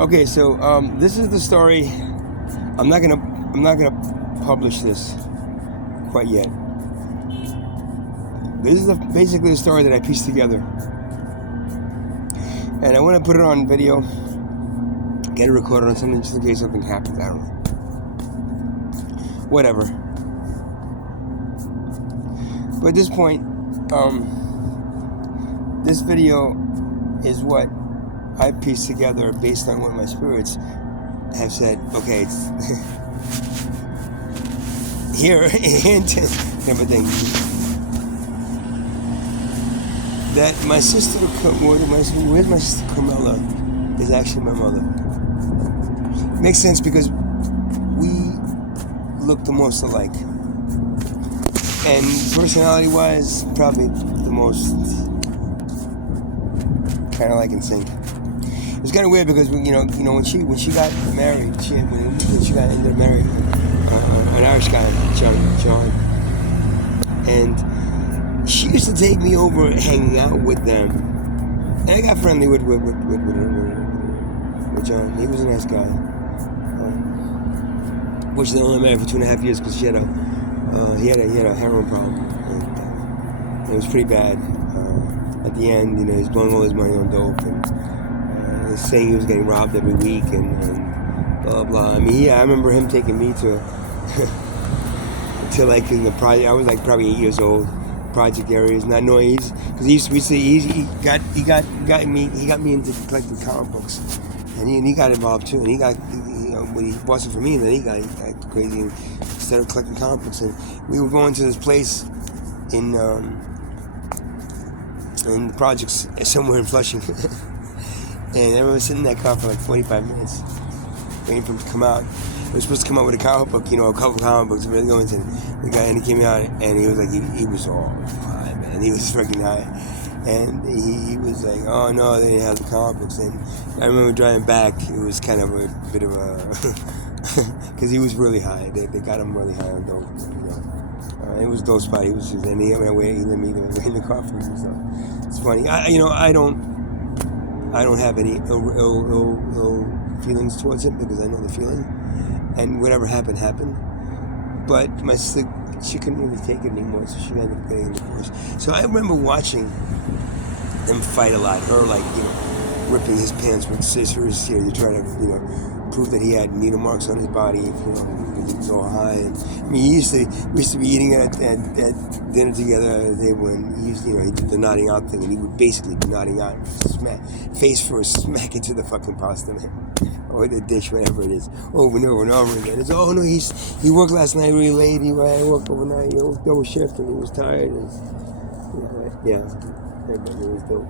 Okay, so this is the story. I'm not gonna publish this quite yet. This is basically the story that I pieced together, and I want to put it on video, get it recorded on something just in case something happens. I don't know. Whatever. But at this point, this video is what I pieced together based on what my spirits have said. Okay, it's here, hint, everything. That my sister, where's my sister Carmela, is actually my mother. Makes sense because we look the most alike. And personality-wise, probably the most kind of like in sync. It's kind of weird because when she got married, when she got ended up married, an Irish guy, John, and she used to take me over hanging out with them, and I got friendly with John. He was a nice guy. Which they only married for 2.5 years because he had a heroin problem, and it was pretty bad. At the end, he was blowing all his money on dope, and saying he was getting robbed every week, and blah blah. I mean, I remember him taking me to like in the project. I was like probably 8 years old. Project areas, not knowing because he got me into collecting comic books, and he got involved too, and he got when he bought some for me, and then he got crazy and started collecting comic books, and we were going to this place in the projects somewhere in Flushing, and I remember sitting in that car for like 45 minutes waiting for him to come out. We were supposed to come out with a comic book, a couple of comic books, really going to the guy, and he came out, and he was like, he was all high, man. He was freaking high, and he was like, oh no, they didn't have the comic books. And I remember driving back, it was kind of a bit of a, because he was really high. They got him really high on dope. It was dope spot. He was just, and he let me in the car for him. So it's funny. I don't have any ill feelings towards him because I know the feeling. And whatever happened. But my sister, she couldn't really take it anymore, so she ended up getting divorced. So I remember watching them fight a lot. Her, ripping his pants with scissors, to try to, prove that he had needle marks on his body, because he was all high. And, I mean, we used to be eating at dinner together at a table, and he did the nodding out thing, and he would basically be nodding out, face first, smack into the fucking pasta, man. Or the dish, whatever it is, over and over and over again. It's, oh no, he worked last night really late. He worked overnight, double shift, and he was tired. And, yeah, it was dope.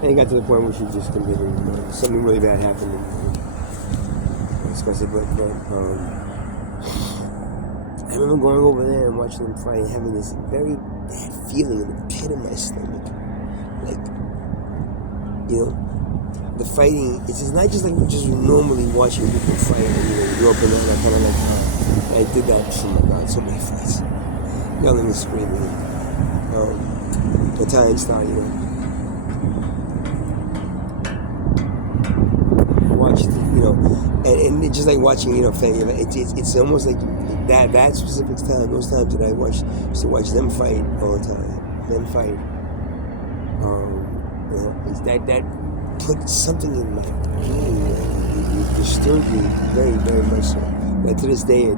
And it got to the point where she just completely, something really bad happened. And discuss it, but I remember going over there and watching them fight, and having this very bad feeling in the pit of my stomach, the fighting, it's not just like just normally watching people fight, you grow up in that kind of I did that, oh my God, so many fights, yelling and screaming, Italian style, watched, and it's just like watching, it's almost like that specific time, those times that I used to watch them fight all the time, it's that put something in my being, it disturbed me very, very much so. That to this day, it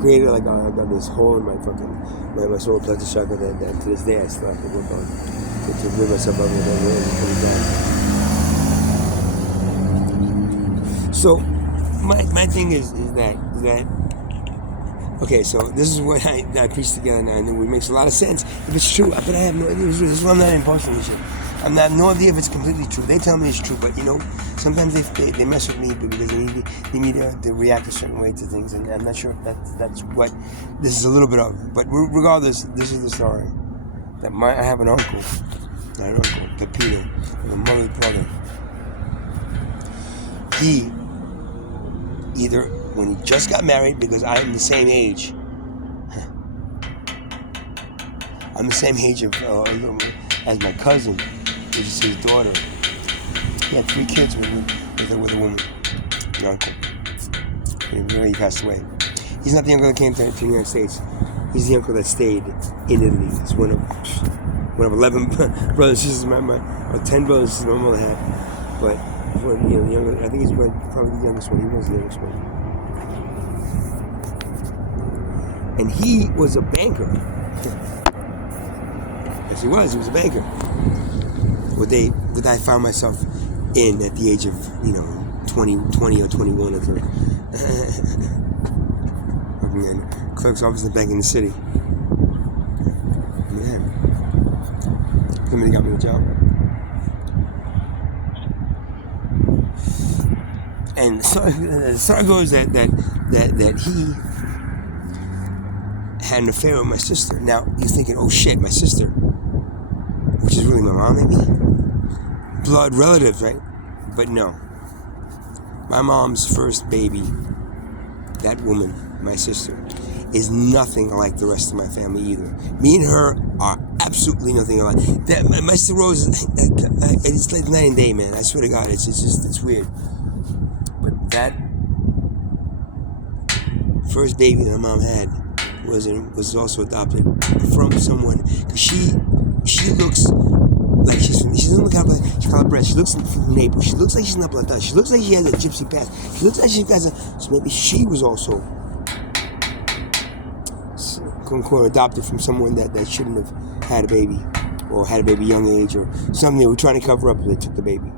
created I got this hole in my my solar plexus chakra that to this day I still have to work on to rid myself of it and coming down. So my thing is that okay, so this is what I pieced together now, and it makes a lot of sense if it's true, but I have no idea. This is why I'm not imposting this shit. I have no idea if it's completely true. They tell me it's true, but sometimes they mess with me because they need to react a certain way to things, and I'm not sure if that's what this is a little bit of. But regardless, this is the story. That I have an uncle, Pepino, my mother's brother. He either when he just got married, because I'm the same age. I'm the same age as my cousin, which is his daughter. He had 3 kids with a woman, your uncle. He passed away. He's not the uncle that came to the United States. He's the uncle that stayed in Italy. He's one of 11 brothers and sisters. Or 10 brothers and sisters my mother had. But the younger, I think he's probably the youngest one. He was the youngest one. And he was a banker. Yes, he was. He was a banker. What I found myself in at the age of 20 or 21 or 30. Working in clerk's office in the bank in the city. Man, somebody got me a job. And the story goes that he had an affair with my sister. Now you're thinking, oh shit, my sister, which is really my mom, maybe blood relatives, right? But no, my mom's first baby, that woman, my sister, is nothing like the rest of my family either. Me and her are absolutely nothing alike. My sister Rose, it's like night and day, man. I swear to God, it's weird. But that first baby that my mom had was also adopted from someone, because she looks like she doesn't look out like she's colored. She looks from Naples. She looks like she's not blood. She looks like she has a gypsy past. She looks like she has so maybe she was also quote unquote adopted from someone that shouldn't have had a baby, or had a baby young age, or something they were trying to cover up. They took the baby.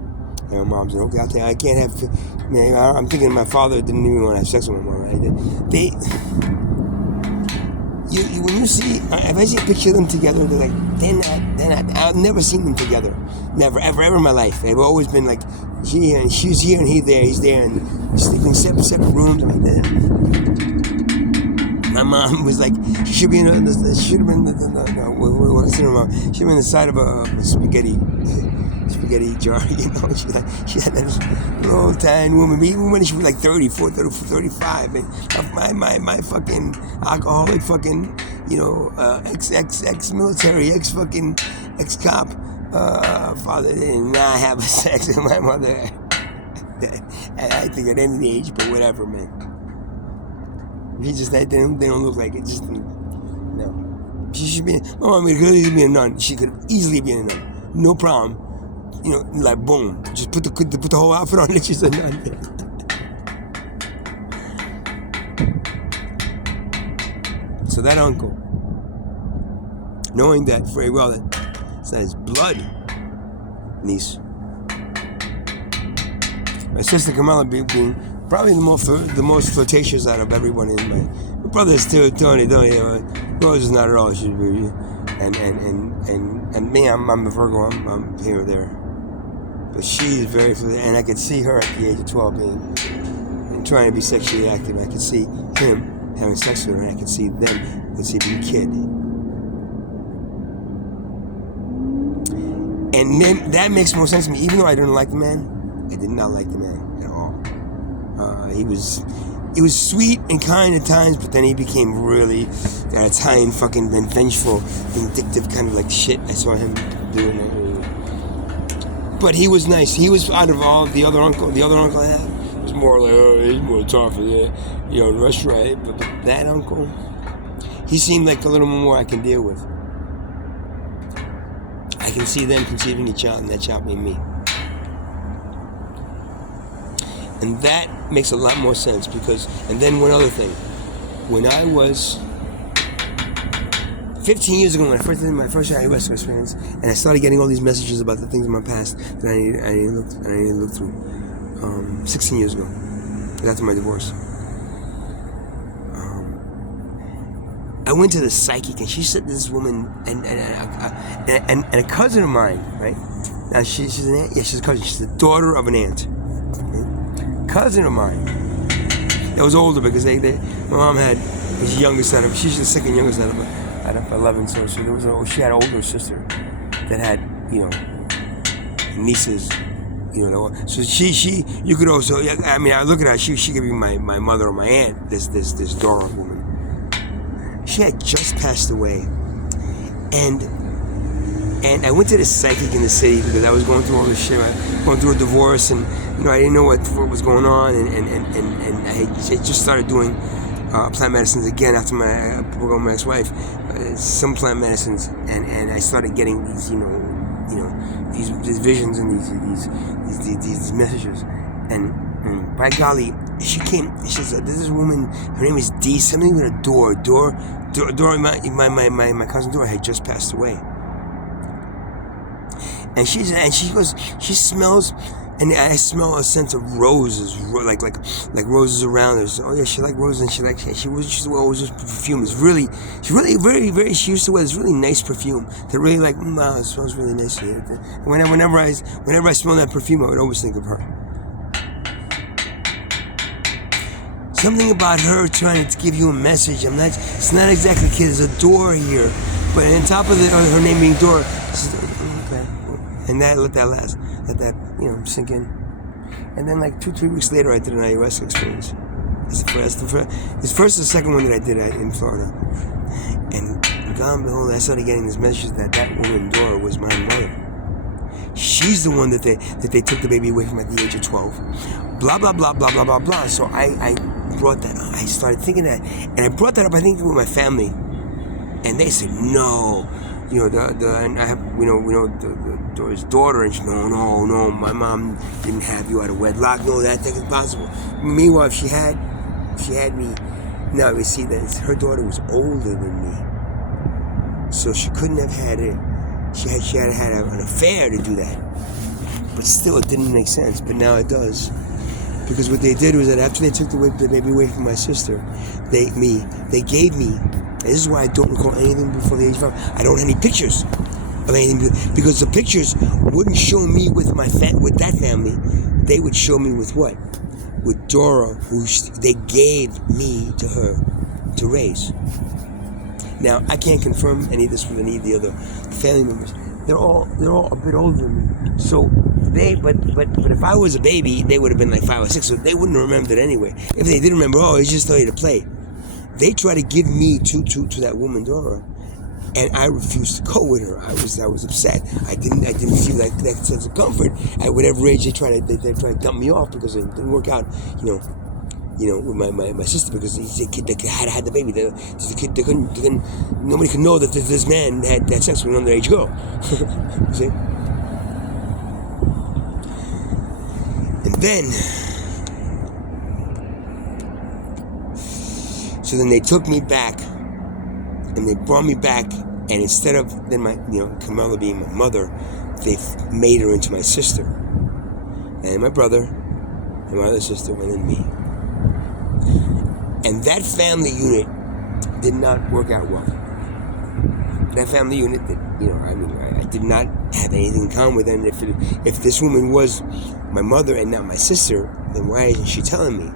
And my mom said, okay, I'll tell you, I can't have, man, I'm thinking my father didn't even want to have sex with my mom, right? When you see, if I see a picture of them together, they're not, I've never seen them together. Never, ever in my life. They've always been like, she's here and he's there, and sleeping in separate rooms. I'm like, my mom was like, she should have been the side of a spaghetti jar, She had that little tiny woman, even when she was like 34, 35, and my fucking alcoholic fucking, ex-military, ex-cop father did not have sex with my mother. I think at any age, but whatever, man. They don't look like it. Just no. She should be. My mom could easily be a nun. She could easily be a nun. No problem. Like boom. Just put the whole outfit on and she's a nun. So that uncle, knowing that very well that it's not his blood niece. My sister Kamala being probably the most flirtatious out of everyone in my brothers too. Tony, Rose is not at all. She's really, and me, I'm a Virgo. I'm here or there, but she is very flirtatious, and I could see her at the age of 12 and trying to be sexually active. I could see him having sex with her, and I could see them. I could see being a kid, and then that makes more sense to me. Even though I didn't like the man, I did not like the man at all. He was sweet and kind at times, but then he became really that Italian fucking vengeful, vindictive kind of like shit. I saw him doing that. But he was nice. He was out of all the other uncle I had. It was more like, he's more tough, the restaurant. But that uncle, he seemed like a little more I can deal with. I can see them conceiving each child, and that child being me. And that makes a lot more sense because, and then one other thing, when I was 15 years ago, when I first did my first ayahuasca experience, and I started getting all these messages about the things in my past that I needed to look through, 16 years ago, after my divorce. I went to the psychic, and she said this woman, and a cousin of mine, right? Now she's an aunt. Yeah, she's a cousin. She's the daughter of an aunt. Cousin of mine that was older because my mom was the youngest out of, she's the second youngest out of 11, so she had an older sister that had nieces, so she you could also, I mean, I look at her, she could be my mother or my aunt, this Dora woman. She had just passed away, and And I went to this psychic in the city because I was going through all this shit. Going through a divorce, and I didn't know what was going on, and I had just started doing plant medicines again after my broke up with my ex-wife. Some plant medicines, and I started getting these, these visions and these messages, and by golly, she came. She said, "This is a woman. Her name is Dee. Something with a door. My cousin Dora had just passed away." And she goes, she smells, and I smell a sense of roses, like roses around her. So, oh yeah, she liked roses, and she always just perfume. It's really, she used to wear this really nice perfume that really wow, it smells really nice. And whenever I smell that perfume, I would always think of her. Something about her trying to give you a message. It's not exactly kid. There's a door here, but on top of her name being Dora. Okay. And let that sink in. And then 2-3 weeks later, I did an ayahuasca experience. It's the first or second one that I did in Florida. And lo and behold, I started getting this message that woman Dora was my mother. She's the one that they took the baby away from at the age of 12. Blah blah blah blah blah blah blah. So I brought that. I started thinking that, and I brought that up. I think with my family, and they said no. And I have, Dora's daughter, and she, no, my mom didn't have you out of wedlock. No, that's impossible. Meanwhile, if she had me, now we see that her daughter was older than me, so she couldn't have had it. She had an affair to do that, but still, it didn't make sense. But now it does, because what they did was that after they took the baby away from my sister, they gave me. This is why I don't recall anything before the age of 5. I don't have any pictures of anything, because the pictures wouldn't show me with with that family. They would show me with what? With Dora, who they gave me to her to raise. Now, I can't confirm any of this with any of the other family members. They're all a bit older than me. So but if I was a baby, they would have been 5 or 6, so they wouldn't have remembered anyway. If they did remember, he just told you to play. They tried to give me to that woman Dora, and I refused to go with her. I was upset. I didn't feel that sense of comfort. At whatever age they tried to dump me off because it didn't work out. With my sister, because the kid that had the baby. The kid they couldn't. Nobody could know that this man had sex with an underage girl. You see? And then. So then they took me back, and they brought me back, and instead of then Camilla being my mother, they made her into my sister, and my brother, and my other sister, and then me. And that family unit did not work out well. That family unit, I did not have anything in common with them. If this woman was my mother and not my sister, then why isn't she telling me?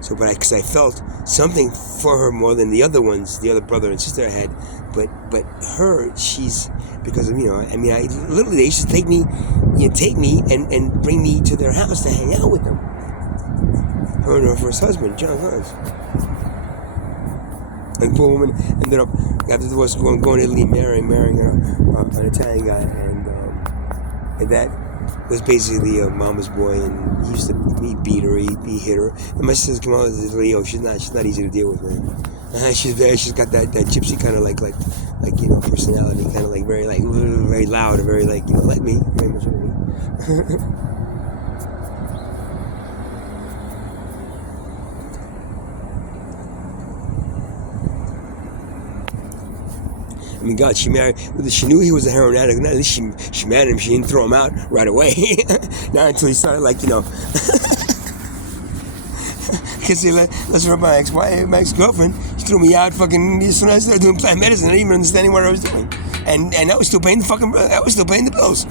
So, because I felt something for her more than the other ones, the other brother and sister I had, but her, she's, because of, I literally, they used to take me and bring me to their house to hang out with them. Her and her first husband, John Hans. And the poor woman ended up, after the divorce, going to Italy, marrying an Italian guy, and that was basically a mama's boy, and he beat her, he hit her. And my sister's come out as Leo. She's not easy to deal with, man. She's got that gypsy kind of like personality, kind of very loud, and very like me, very much like me. I mean, God, she knew he was a heroin addict. Not at least she married him. She didn't throw him out right away. Not until he started, Because let's remember my ex-girlfriend. She threw me out fucking as soon as I started doing plant medicine. I didn't even understand what I was doing. And I was still paying the bills.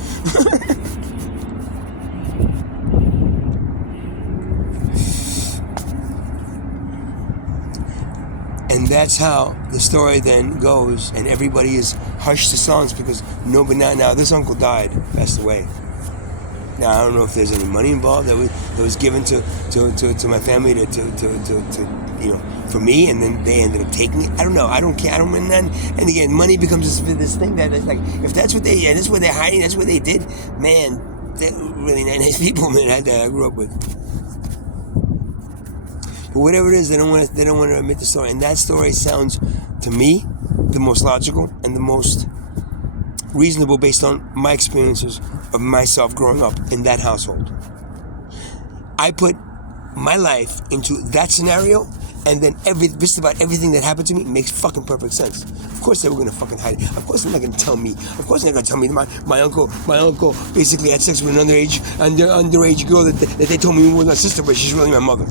And that's how the story then goes, and everybody is hushed to silence because nobody. Now this uncle died, passed away. Now I don't know if there's any money involved that was given to my family to for me, and then they ended up taking it. I don't know. I don't care. And again, money becomes this thing that is like, if that's what that's what they're hiding, that's what they did. Man, they're really nice people, man. I grew up with. But whatever it is, they don't want to admit the story, and that story sounds to me the most logical and the most reasonable based on my experiences of myself growing up in that household. I put my life into that scenario, and then just about everything that happened to me makes fucking perfect sense. Of course they were gonna fucking hide it. Of course they're not gonna tell me. Of course they're not gonna tell me that my uncle basically had sex with an underage girl that they told me was my sister, but she's really my mother.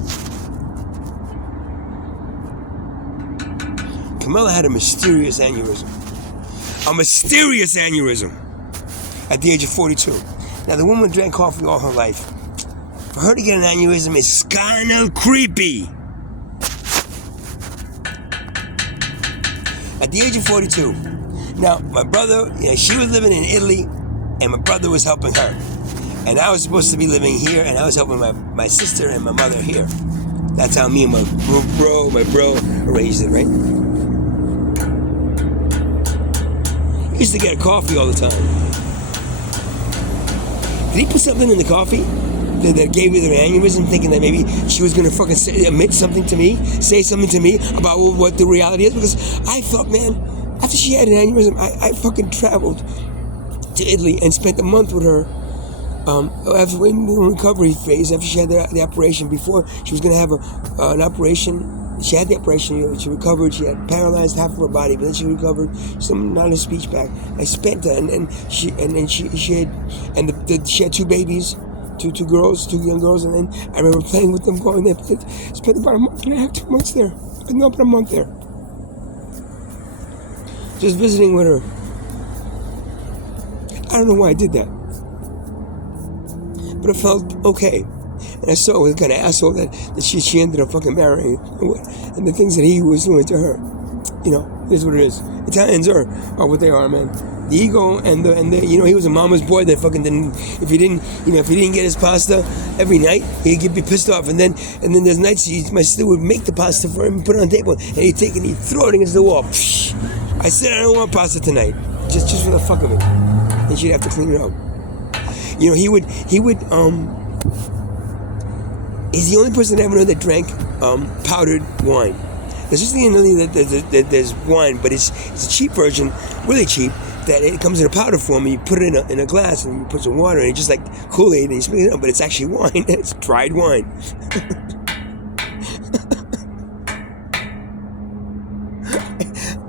Camilla had a mysterious aneurysm. At the age of 42. Now, the woman drank coffee all her life. For her to get an aneurysm is kind of creepy. At the age of 42. Now, my brother, she was living in Italy, and my brother was helping her. And I was supposed to be living here, and I was helping my sister and my mother here. That's how me and my bro arranged it, right? He used to get a coffee all the time. Did he put something in the coffee that gave her the aneurysm, thinking that maybe she was going to fucking say something to me about what the reality is? Because I thought, man, after she had an aneurysm, I fucking traveled to Italy and spent a month with her after in the recovery phase, after she had the operation. Before she was going to have an operation. She had the operation, she recovered, she had paralyzed half of her body, but then she recovered, some not a speech back. I spent her, and she had two babies, two young girls, and then I remember playing with them, going there, spent about a month and a half, 2 months there, not but a month there. Just visiting with her. I don't know why I did that, but it felt okay. And I saw it was the kind of asshole that she ended up fucking marrying, and the things that he was doing to her. It is what it is. Italians are what they are, man. The ego and the he was a mama's boy that fucking didn't. If he didn't get his pasta every night, he'd be pissed off. And then there's nights my sister would make the pasta for him and put it on the table, and he'd take it and he'd throw it against the wall. I said, I don't want pasta tonight, just for the fuck of it, and she'd have to clean it up. He would. He's the only person I ever know that drank powdered wine. There's just in Italy that there's wine, but it's a cheap version, really cheap, that it comes in a powder form, and you put it in a glass, and you put some water in it, just like Kool-Aid, and you mix it up, but it's actually wine. It's dried wine.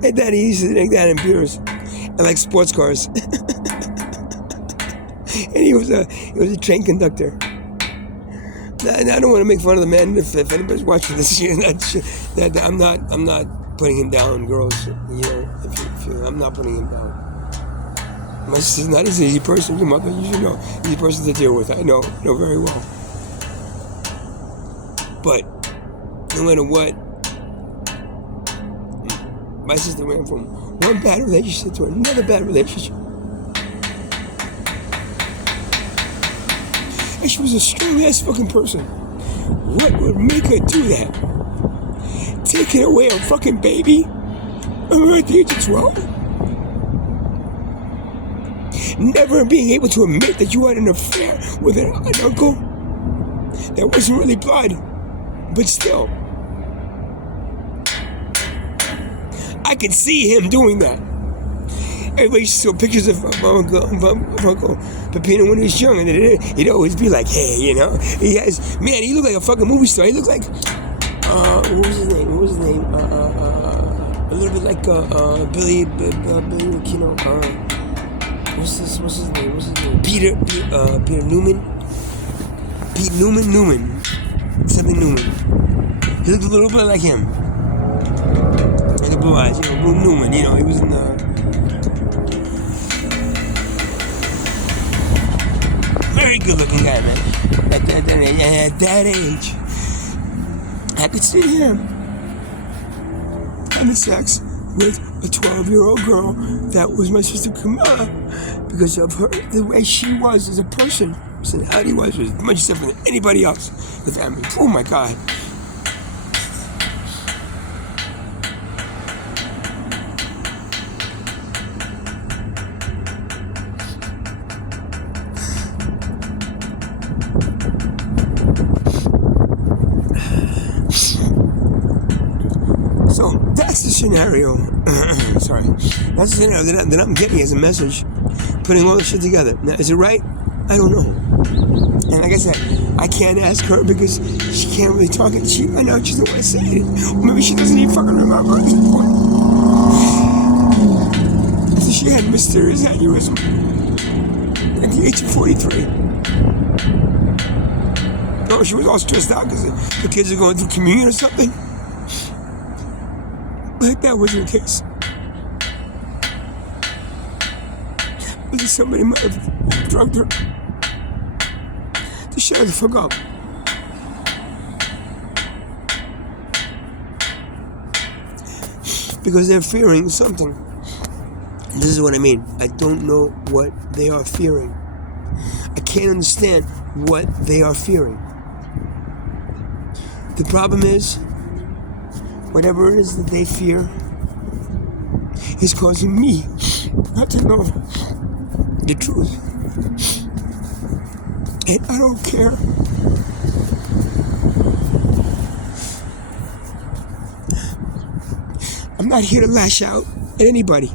My daddy used to drink that in beers, and like sports cars. And he was a train conductor. I don't want to make fun of the man. If anybody's watching this, that I'm not putting him down, girls. I'm not putting him down. My sister's not as easy person. Your mother, you should know, easy person to deal with. I know very well. But no matter what, my sister went from one bad relationship to another bad relationship. And she was a strong-ass fucking person. What would make her do that? Taking away a fucking baby at the age of 12? Never being able to admit that you had an affair with an uncle that wasn't really blood, but still. I could see him doing that. Everybody saw pictures of Uncle Peppino when he was young, and he'd always be like, hey, he looked like a fucking movie star. He looked like, what was his name? A little bit like Billy Aquino. What's his name? Peter Newman? Pete Newman. Something Newman. He looked a little bit like him. And the blue eyes, Blue Newman, he was in the... Very good-looking guy, man. At that age, I could see him having sex with a 12-year-old girl that was my sister Camilla, because of her, the way she was as a person. Personality was much different than anybody else in the family. Oh my God. scenario. Sorry. That's the scenario that I'm getting as a message. Putting all this shit together. Now, is it right? I don't know. And like I said, I can't ask her because she can't really talk it. I know she doesn't want to say it. Or maybe she doesn't even fucking remember at this point. So she had mysterious aneurysm at the age of 43. Oh, she was all stressed out because the kids are going through communion or something. But that wasn't the case. At least somebody might have drugged her to shut the fuck up. Because they're fearing something. This is what I mean. I don't know what they are fearing. I can't understand what they are fearing. The problem is, whatever it is that they fear is causing me not to know the truth. And I don't care. I'm not here to lash out at anybody.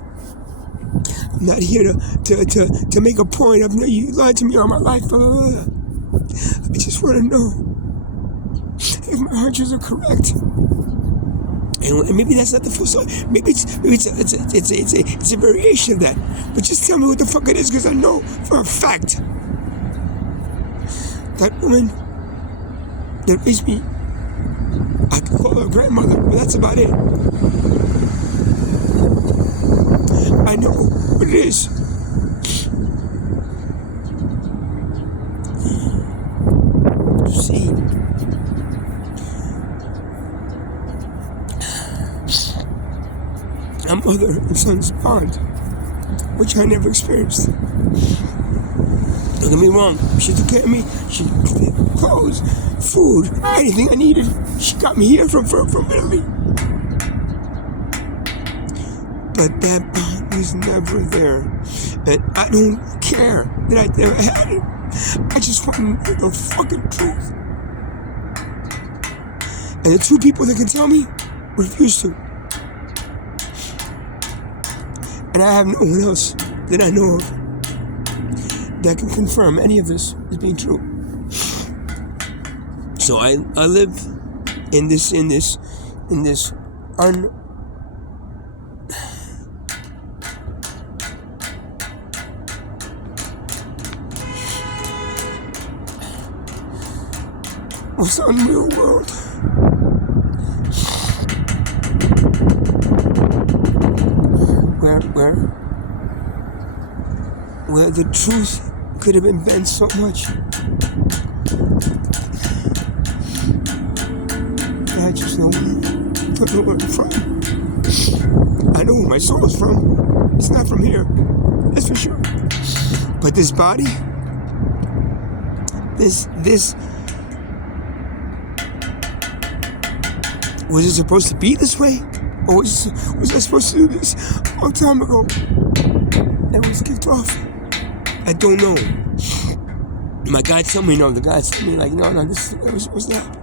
I'm not here to make a point of, no, you lied to me all my life, blah, blah, blah. I just want to know if my hunches are correct. And maybe that's not the full story. Maybe it's a variation of that. But just tell me what the fuck it is, because I know for a fact that woman that raised me, I could call her grandmother, but that's about it. I know what it is. See, a mother and son's bond, which I never experienced. Don't get me wrong, she took care of me. She did clothes, food, anything I needed. She got me here from Italy. But that bond was never there. And I don't care that I never had it. I just want to know the fucking truth. And the two people that can tell me refuse to. And I have no one else that I know of that can confirm any of this as being true. So I live in this most unreal world. Where the truth could have been bent so much. I just know where I'm from. I know where my soul is from. It's not from here. That's for sure. But this body, this was it supposed to be this way? Or was I supposed to do this a long time ago? And it was kicked off. I don't know. My guy told me no. The guy told me like, no, this was supposed to happen.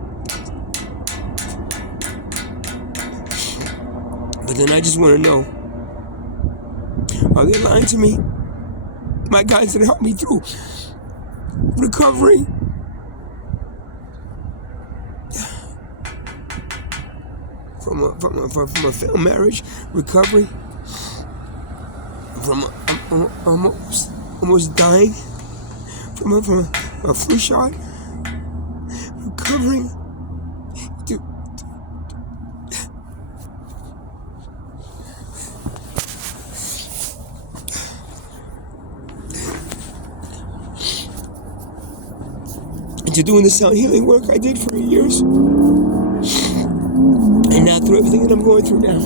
But then I just want to know, are they lying to me? My guys that helped me through recovery. From a failed marriage, recovery, from almost dying, from a flu shot, recovering, to doing the sound healing work I did for years. And now through everything that I'm going through now,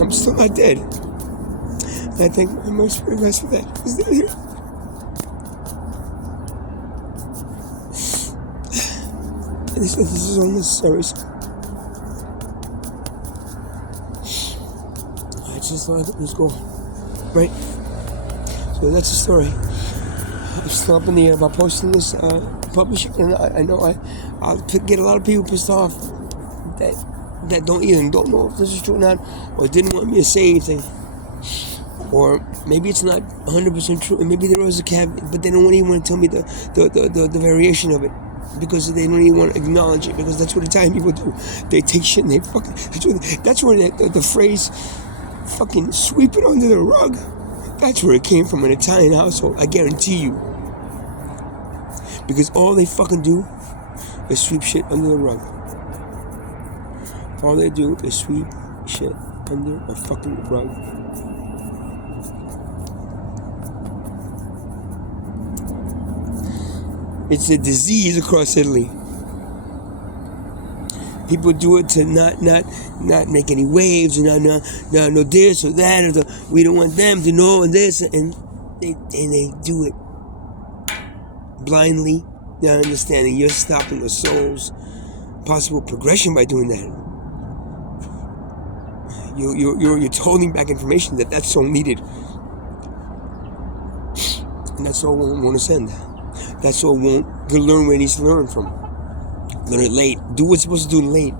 I'm still not dead. And I thank my most spirit guys for that. Is that here? And this is unnecessary. I just thought it was going. Right? So that's the story. I'm still up in the air about posting this, publishing, and I know I'll get a lot of people pissed off that that don't know if this is true or not, or didn't want me to say anything, or maybe it's not 100% true, and maybe there was a caveat, but they don't even want to tell me the variation of it, because they don't even want to acknowledge it, because that's what Italian people do. They take shit and they fucking. That's where the phrase fucking sweep it under the rug. That's where it came from, an Italian household. I guarantee you. Because all they fucking do is sweep shit under the rug. All they do is sweep shit under a fucking rug. It's a disease across Italy. People do it to not make any waves, and no this or that, or we don't want them to know, and this, and they do it blindly, not understanding you're stopping a soul's possible progression by doing that. You're holding back information that soul needed, and that soul won't want to send. That soul won't learn where it needs to learn from. Learn it late. Do what's supposed to do late.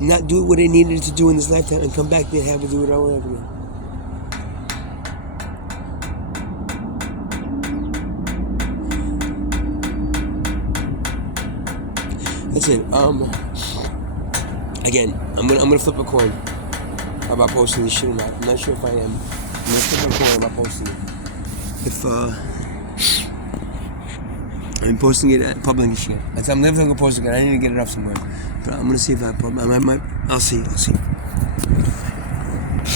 Not do what it needed to do in this lifetime and come back and have to do it all over again. Listen, again, I'm gonna flip a coin about posting this shit or not. I'm not sure if I am. I'm gonna flip a coin about posting it. If I'm posting it at public and shit. I'm never gonna post it again. I need to get it up somewhere. But I'm gonna see if I'll see.